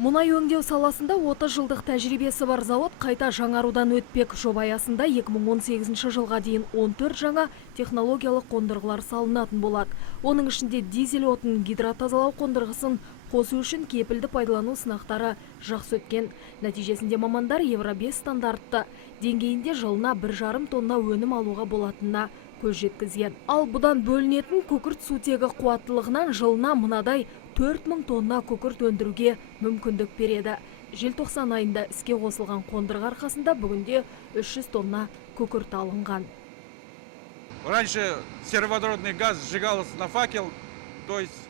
Мұнай өңдеу саласында 30 жылдық тәжірибесі бар завод қайта жаңарудан өтпек. Жоба аясында 2018 жылға дейін 14 жаңа технологиялық қондырғылар салынатын болады. Оның ішінде дизель отын гидротазалау қондырғысын қосу үшін кепілді пайдалану сынақтары жақсы өткен. Нәтижесінде мамандар Евро 5 стандартты деңгейінде жылына 1,5 тонна өнім алуға болатынына көз жеткізген. Ал бұдан бөлінетін күкірт сутегі қуаттылығынан жылына мынадай 4000 тонна күкірт өндіруге мүмкіндік береді. Желтоқсан айында іске қосылған қондырғы арқасында бүгінде 300 тонна күкірт алынған. Раньше сероводородный газ сжигалось на факел, то есть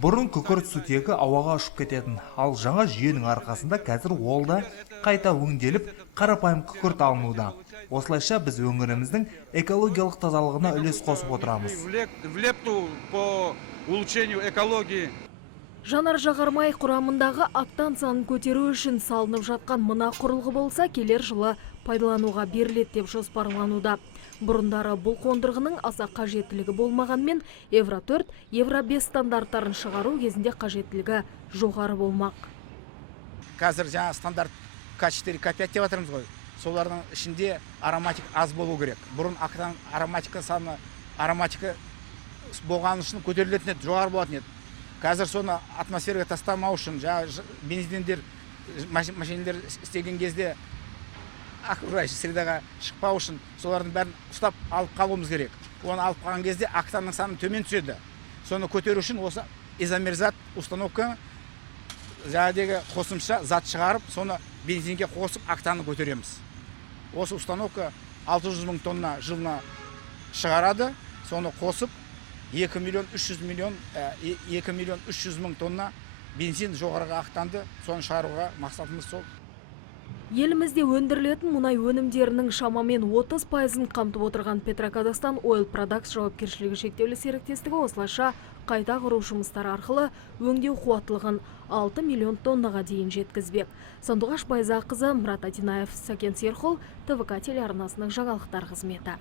бұрын күкірт сутегі ауаға ұшып кететін, ал жаңа жүйенің арқасында қазір ол да қайта өңделіп, қарапайым күкірт алынуда. Осылайша біз өңіріміздің экологиялық тазалығына үлес қосып отырамыз. в лепту по улучшению экологии. Жанар-жағармай құрамындағы октан санын көтеру үшін салынып жатқан мына құрылғы болса, келер жылы пайдалануға беріледі деп жоспарлануда. Бұрындары бұл қондырғының аса қажеттілігі болмағанмен, Евро 4, Евро 5 стандарттарын шығару кезінде қажеттілігі жоғары болмақ. Қазір жаңа стандарт К4, К5 деп жатырмыз ғой. Солардың ішінде ароматик аз болу керек. Бұрын октан ароматика саны ароматика болған үшін көтерілетін еді, жоғары болатын еді. Қазір соны атмосфераға тастамау үшін, бензиндер, машинелер істеген кезде окружающий средаға шықпау үшін солардың бәрін ұстап алып қалуымыз керек. Оны алып қалған кезде октанның саны төмен түседі. Соны көтеру үшін осы изомерзат установка қосымша зат шығарып, соны бензинге қосып октанны көтереміз. Осы установка 600 000 тонна жылына шығарады, соны қосып 2 миллион 300 000 тонна бензин жоғарғы октанды, соны шығаруға мақсатымыз сол. Елімізде өндірілетін мұнай өнімдерінің шамамен 30%-ын қамтып отырған Петроказахстан Oil Products жауапкершілігі шектеулі серіктестігі осылайша қайта құру жұмыстары арқылы өңдеу қуаттылығын 6 миллион тоннаға дейін жеткізбек. Сандуғаш Байзақызы, Мұрат Атинаев, Сәкен Серхол, ТВК телеарнасының жаңалықтар қызметі.